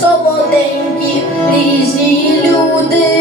солоденькі різні люди.